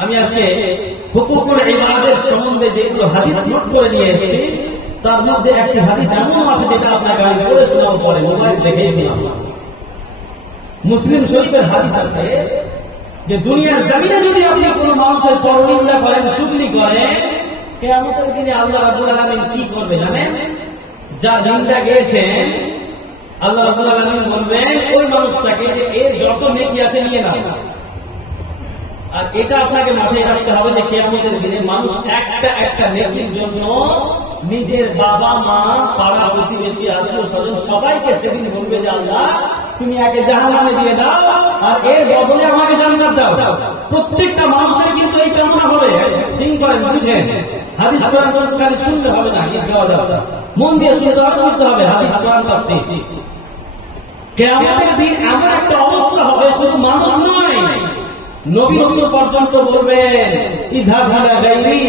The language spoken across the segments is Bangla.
আমি আজকে হুকুকুল ইবাদের সম্বন্ধে যেগুলো হাদিস নোট করে নিয়ে এসেছি, তার মধ্যে একটি হাদিস এমন আছে যেটা আপনাকে আমি পড়ে শোনাবো, পরে মোবাইল দেখে দিলাম। মুসলিম শরীফের হাদিস আছে যে দুনিয়ার জমিনে যদি আপনি কোনো মানুষের পরনিন্দা করেন, চুগলি করেন, কিয়ামতের দিনে আল্লাহ রাব্বুল আলামিন কি করবে জানেন? যা নিন্দা গেছেন আল্লাহ রাব্বুল আলামিন বলবেন ওই মানুষটাকে যে এর যত নেকি আছে নিয়ে নাও। আর এটা আপনাকে মাথায় রাখতে হবে যে কিয়ামতের দিনে মানুষ একটা একটা নেকির জন্য নিজের বাবা মা, পাড়া প্রতিবেশী, আত্মীয় স্বজন সবাইকে সেদিন বলবে যে আল্লাহ তুমি একে জাহান্নামে দিয়ে দাও আর এর বদলে আমাকে জান্নাত দাও। প্রত্যেকটা মানুষের কিন্তু এই কামনা হবে। ঠিক করেন, বুঝেন? হাদিস কোরআন খালি শুনতে হবে না, মন দিয়ে শুনতে হবে, বুঝতে হবে হাদিস কোরআন তাফসীর। কিয়ামতের দিন এমন একটা অবস্থা হবে, শুধু মানুষ নয়, নবী রাসূল পর্যন্ত বলবেন ইযহাব ইলা গায়রি,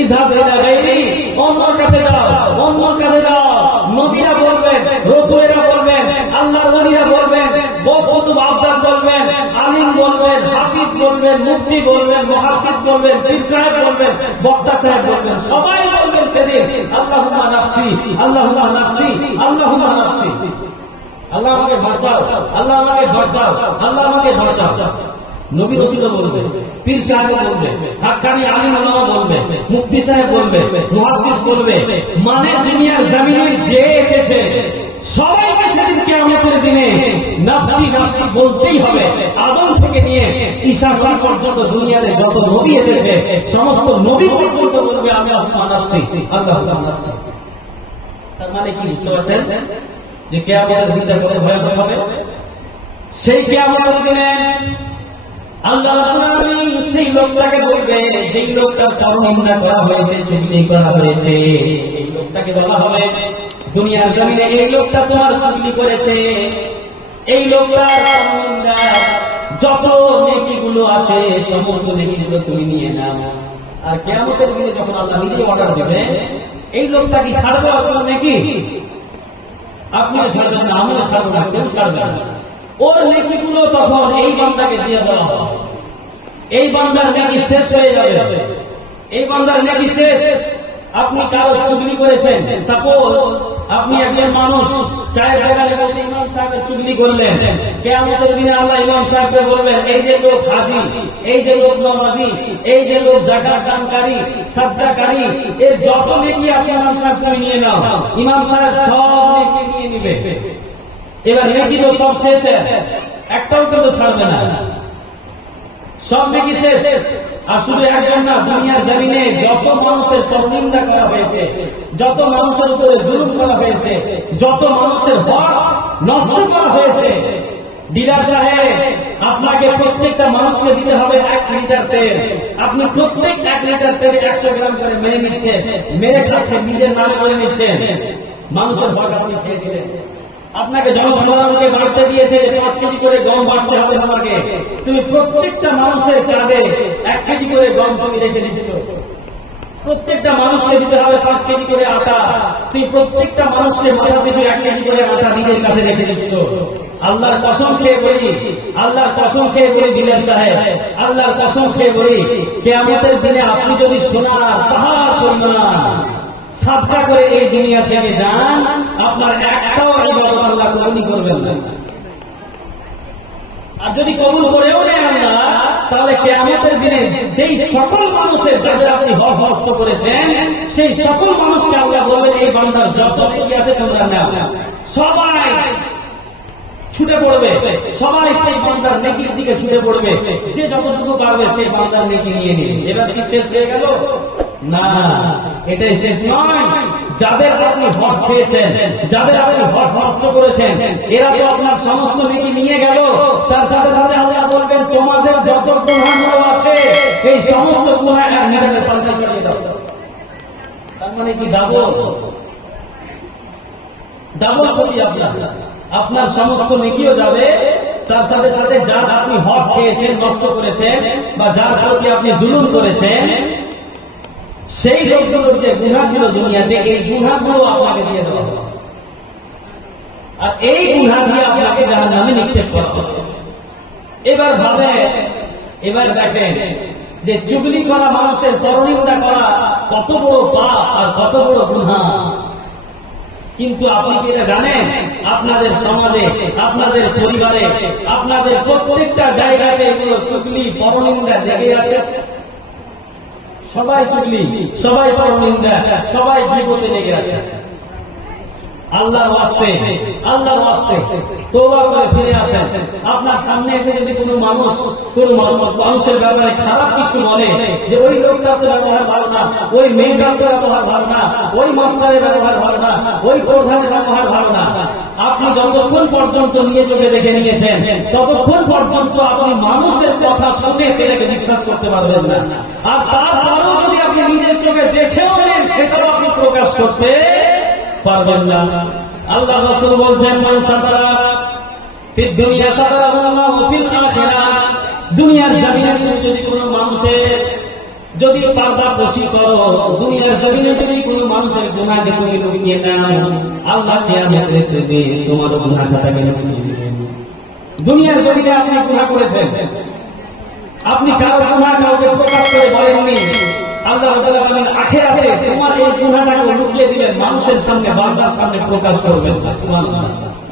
ইযহাব ইলা গায়রি, অন্য কাছে যাও, অন্য কাছে যাও। নবীরা বলবেন, রাসূলেরা বলবেন, আল্লাহর ওলিরা বলবেন, বসকুতুব আবদার বলবেন, আলিম বলবেন, হাফিজ বলবেন, মুফতি বলবেন, মুহাদ্দিস বলবেন, পীর সাহেব বলবেন, বক্তা সাহেব বলবেন, সবাই বলবেন সেদিন আল্লাহুম্মা নাফসি, আল্লাহুম্মা নাফসি, আল্লাহুম্মা নাফসি। আল্লাহ আমাকে বাঁচাও, আল্লাহ আমাকে বাঁচাও, আল্লাহ আমাকে বাঁচাও। নবী রাসূল বলবে, পীর সাহেব বলবে, হাক্কানি আলিম ওলামা বলবে, মুফতি সাহেব বলবে, মুহাদ্দিস বলবে, মানে দুনিয়ার জমিনে যে এসেছে সবাইকে সেদিন কিয়ামতের দিনে নাফসি নাফসি বলতেই হবে। আদম থেকে নিয়ে ঈসা পর্যন্ত দুনিয়াতে যত নবী এসেছে সমস্ত নবী পর্যন্ত বলবে আমি আল্লাহ নাফসি, আল্লাহ নাফসি। তার মানে কি বুঝতে পারছেন যে কিয়ামতের দিনটা কত ভয়াবহ হবে? সেই কিয়ামতের দিনে আল্লাহ রাব্বুল আলামিন সেই লোকটাকে বলবে যেই লোকটার পরনিন্দা করা হয়েছে, চুগলি করা হয়েছে, এই লোকটাকে বলা হবে দুনিয়ার জমিনে এই লোকটা তোমার চুগলি করেছে, এই লোকটার পরনিন্দা যত নেকিগুলো আছে সমস্ত নেকিগুলো তুমি নিয়ে নাও। আর কিয়ামতের দিনে যখন আল্লাহ নিজেই অর্ডার দেবে, এই লোকটা কি ছাড়বে আপনার নেকি? আপনিও ছাড়বেন না, আমিও ছাড়বো না, কেউ ছাড়বে না। ওর নেকিগুলো তখন এই বান্দাকে দিয়ে দেওয়া হবে। এই বান্দার নেকি শেষ হয়ে যাবে, এই বান্দার নেকি শেষ। আপনি কারো চুগলি করেছেন, সাপোজ আপনি একজন মানুষ চায়ের দোকানে বসে ইমাম সাহেবের চুগলি করলেন, কিয়ামতের দিনে আল্লাহ ইমাম সাহেবকে বলবেন এই যে লোক হাজি, এই যে লোক নামাজি, এই যে লোক যাকাত দানকারী, সাদকাকারী, এর যত নেকি আছে ইমাম সাহেব তুমি নিয়ে নাও। ইমাম সাহেব সব নেকি নিয়ে নিবে। এবার নেকি তো সব শেষ, একটাও কিন্তু ছাড়বে না, সব নেকি শেষ। আর শুধু একজন না, দুনিয়ার জমিনে যত মানুষের পরনিন্দা করা হয়েছে, যত মানুষের উপরে জুলুম করা হয়েছে, যত মানুষের হক নষ্ট করা হয়েছে, ডিলার সাহেব আপনাকে প্রত্যেকটা মানুষকে দিতে হবে 1 লিটার তেল। আপনি প্রত্যেক 1 লিটার তেলে 100 গ্রাম করে মেরে নিচ্ছেন, মেরে খাচ্ছেন, নিজের নামে করে নিচ্ছেন। মানুষের হক আপনি খেয়ে দিলেন। আপনাকে জনসাধারণকে বাড়তে দিয়েছে 5 কেজি করে গম বাড়তে হবে আমাকে, তুমি প্রত্যেকটা মানুষের কাঁধে 1 কেজি করে গম তুমি রেখে দিচ্ছ। প্রত্যেকটা মানুষকে দিতে হবে 5 কেজি করে আটা, তুমি প্রত্যেকটা মানুষকে মাথা পিছু 1 কেজি করে আটা নিজের কাছে রেখে দিচ্ছ। আল্লাহর কসম খেয়ে বলি, আল্লাহর কসম খেয়ে বলি দিলের সাহেব, আল্লাহর কসম খেয়ে বলি, কিয়ামতের দিনে আপনি যদি সোনার পাহাড় পরিমাণ সাদকা করে এই দুনিয়া থেকে যান, আপনার একটাও ইবাদত আল্লাহ কবুল করবেন না। আর যদি কবুল করেও নেন আল্লাহ, তাহলে কিয়ামতের দিনে সেই সকল মানুষের যাদের আপনি হক নষ্ট করেছেন, সেই সকল মানুষকে আল্লাহ বলবেন এই বান্দার যত নেকি আছে তোমরা নাও। সবাই ছুটে পড়বে, সবাই সেই বান্দার নেকির দিকে ছুটে পড়বে, যে যতটুকু পারবে সেই বান্দার নেকি নিয়ে নিন। এবার কি শেষ হয়ে গেল? না, এটাই শেষ নয়। যাদের আপনি হক খেয়েছেন, যাদের আপনি হক নষ্ট করেছেন, এরা তো আপনার সমস্ত নেকি নিয়ে গেল। তার সাথে সাথে আল্লাহ বলবেন তোমাদের যত গুনাহগুলো আছে এই সমস্ত গুনাহ মেরে পাল্টে চলে দাও। তার মানে কি ডাবল করি আপনার সমস্ত নেকিও যাবে, তার সাথে সাথে যার আপনি হক খেয়েছেন, নষ্ট করেছেন, বা যার প্রতি আপনি জুলুম করেছেন, সেই লোকগুলোর যে গুনাহ ছিল দুনিয়াতে, এই গুনাহগুলো আপনাকে দিয়ে দেওয়া হবে। আর এই গুনাহ দিয়ে আপনাকে জাহান্নামে নিক্ষেপ করা হবে। এবার ভাবে, এবার দেখেন যে চুগলি করা, মানুষের পরনিন্দা করা কত বড় পাপ আর কত বড় গুনাহ। কিন্তু আপনি কি এটা জানেন? আপনাদের সমাজে, আপনাদের পরিবারে, আপনাদের প্রত্যেকটা জায়গাতে এগুলো চুগলি, পরনিন্দা লেগে আছে। সবাই চুগলি, সবাই পরনিন্দা, সবাই গীবতে লেগে আছে। আল্লাহর ওয়াস্তে, আল্লাহর ওয়াস্তে তওবা করে ফিরে আসেন। আপনার সামনে এসে যদি কোনো মানুষ, কোন মানুষের ব্যাপারে খারাপ কিছু বলে, যে ওই লোকটার তো ব্যবহার ভালো না, ওই মেয়েটার তো ব্যবহার ভালো না, ওই মাস্টারের ব্যবহার ভালো না, ওই প্রধানের ব্যবহার ভালো না, আপনি যতক্ষণ পর্যন্ত নিয়ে চোখে দেখে নিয়েছেন ততক্ষণ পর্যন্ত আপনি মানুষের কথা শুনে সেটাকে বিশ্বাস করতে পারবেন না। আর তারপরেও যদি আপনি নিজের চোখে দেখেও নেন, সেটাও আপনি প্রকাশ করতে পারবেন না। আল্লাহ রাসূল বলছেন, মান সাতারা ফিদ দুনিয়া সাতারাহু আল্লাহু ফিল আখিরাহ। দুনিয়ার জমিনে তুমি যদি কোনো মানুষের যদি পর্দাপোশি করো, দুনিয়ার জমিনে যদি কোনো মানুষের গুনাহকে তুমি লুকিয়ে নাও, আল্লাহ কিয়ামতের দিনে তোমার গুনাহ খাতাকে লুকিয়ে দিবেন। দুনিয়ার জমিনে আপনি গুনাহ করেছেন, আপনি কারো গুনাহ কাউকে প্রকাশ করে বলেননি, আল্লাহ রাব্বুল আলামিন আখিরাতে তোমার এই গুনাহটাকে লুকিয়ে দিবেন, মানুষের সামনে, বান্দার সামনে প্রকাশ করবেন। সুবহানাল্লাহ।